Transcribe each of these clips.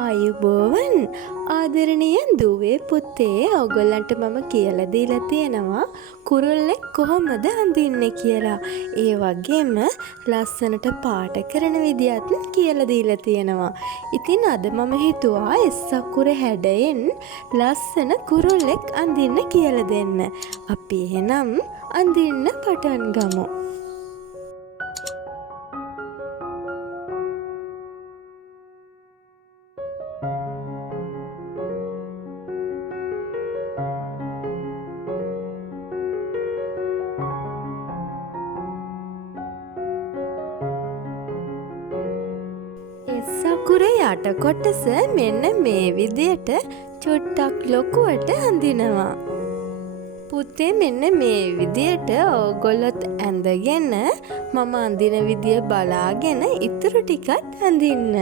ආයුබෝවන් ආදරණීය දුවේ පුතේ ඔයගොල්ලන්ට මම කියලා දීලා තියෙනවා කුරුල්ලෙක් කොහොමද අඳින්නේ කියලා. ඒ වගේම ලස්සනට පාට කරන විදියත් කියලා දීලා තියෙනවා. ඉතින් අද මම හිතුවා එස්සකුර හැඩයෙන් ලස්සන කුරුල්ලෙක් අඳින්න කියලා දෙන්න. අපි එහෙනම් අඳින්න පටන් ගමු. සකුර යට කොටස මෙන්න මේ විදියට චුට්ටක් ලොකුවට අඳිනවා. පුතේ මෙන්න මේ විදියට ඕගොල්ලොත් ඇඳගෙන මම අඳින විදිය බලාගෙන ඉතුරු ටිකත් අඳින්න.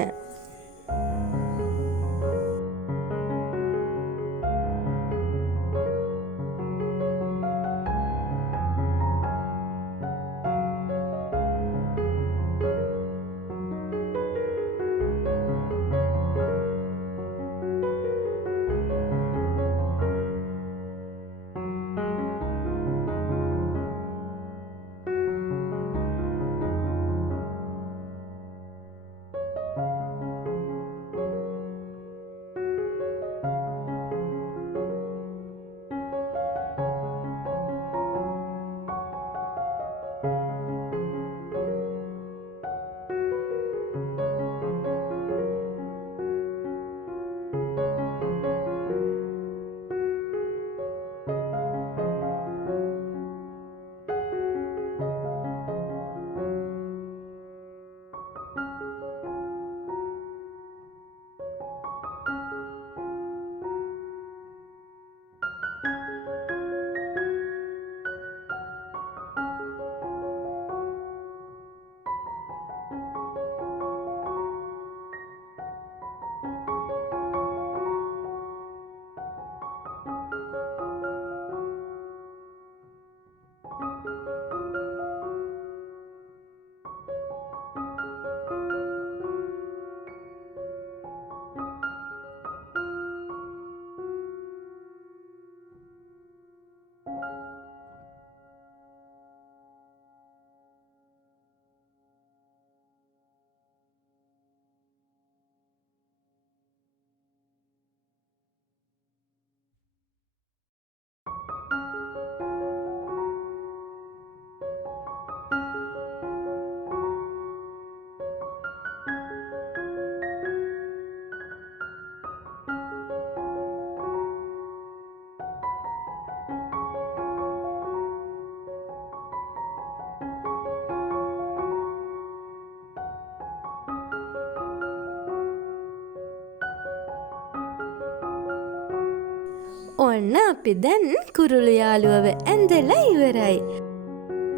ඔන්න අපි දැන් කුරුළු යාළුවව ඇඳලා ඉවරයි.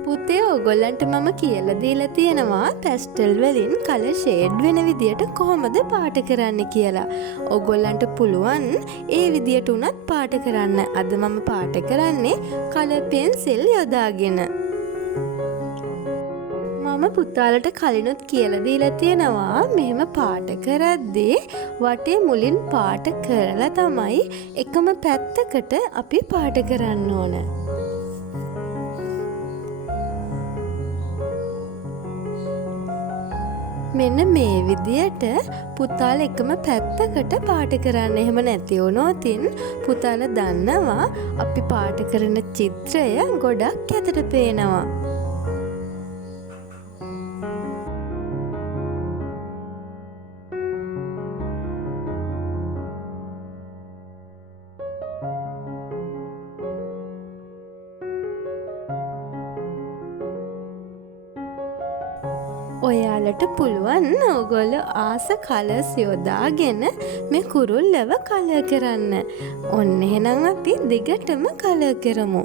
පුතේ ඕගොල්ලන්ට මම කියලා දීලා තියෙනවා පැස්ටල් වලින් කලර් ෂේඩ් වෙන විදියට කොහොමද පාට කරන්න කියලා. ඕගොල්ලන්ට පුළුවන් ඒ විදියට උනත් පාට කරන්න. අද මම පාට කරන්නේ කලර් පෙන්සිල් යොදාගෙන. මම පුතාලට කලිනුත් කියලා දීලා තියෙනවා මෙහෙම පාට කරද්දී වටේ මුලින් පාට කරලා තමයි එකම පැත්තකට අපි පාට කරන්න ඕන. මෙන්න මේ විදියට පුතාලා එකම පැත්තකට පාට කරන්න. එහෙම නැති වුණොතින් පුතාලා දන්නවා අපි පාට කරන චිත්‍රය ගොඩක් ඇතට පේනවා. ඔයාලට පුළුවන් ඕගොල්ලෝ ආස කලර්ස් යොදාගෙන මේ කුරුල්ලව කලර් කරන්න. ඔන්න එහෙනම් අපි දිගටම කලර් කරමු.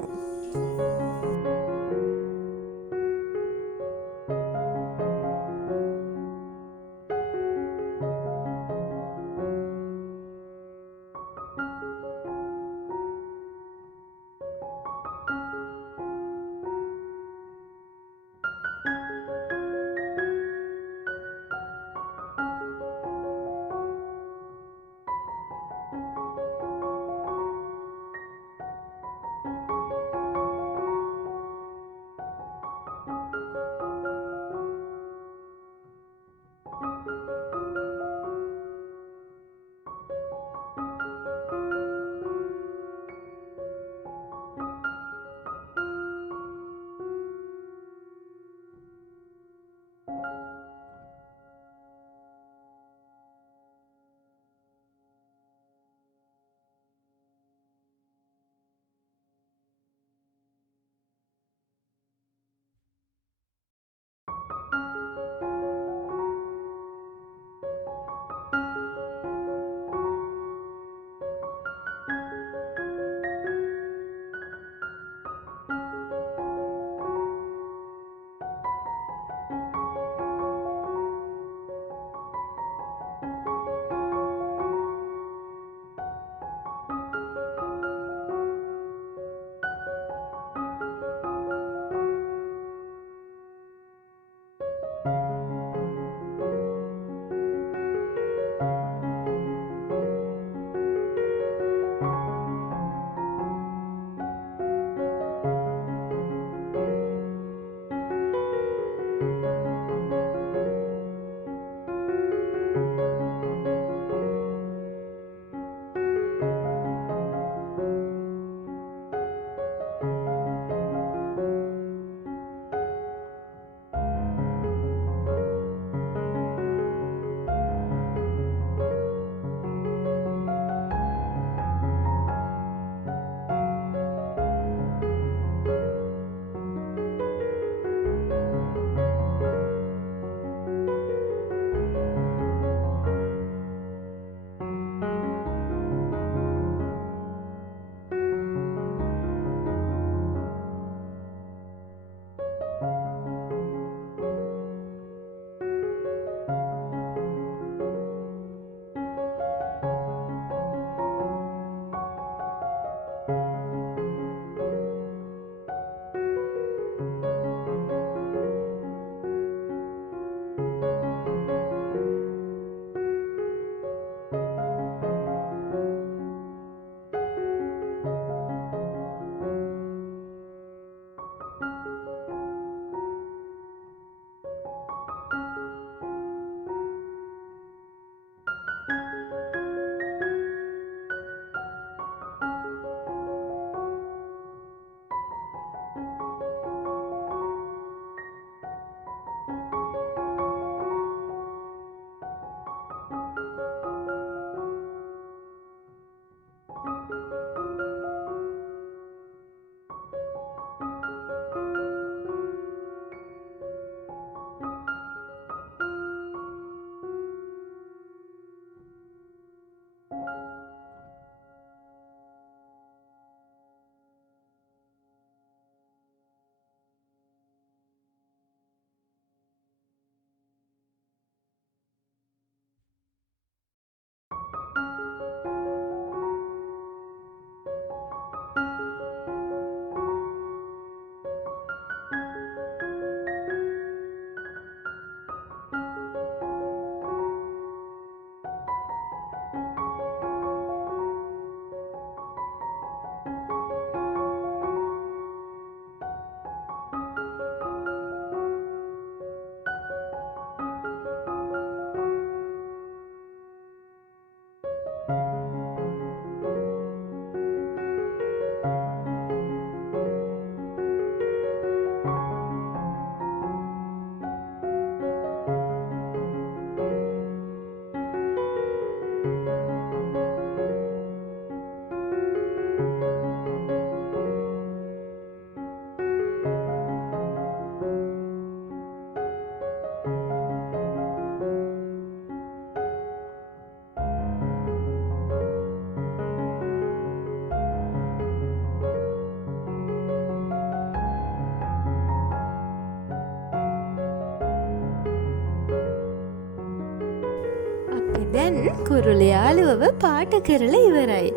අපි දැන් කුරුළු යාළුවව පාට කරලා ඉවරයි.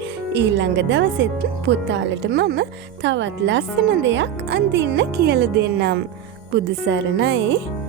ඊළඟ දවසෙත් පුතාලට මම තවත් ලස්සන දෙයක් අඳින්න කියලා දෙන්නම්. බුදු සරණයි.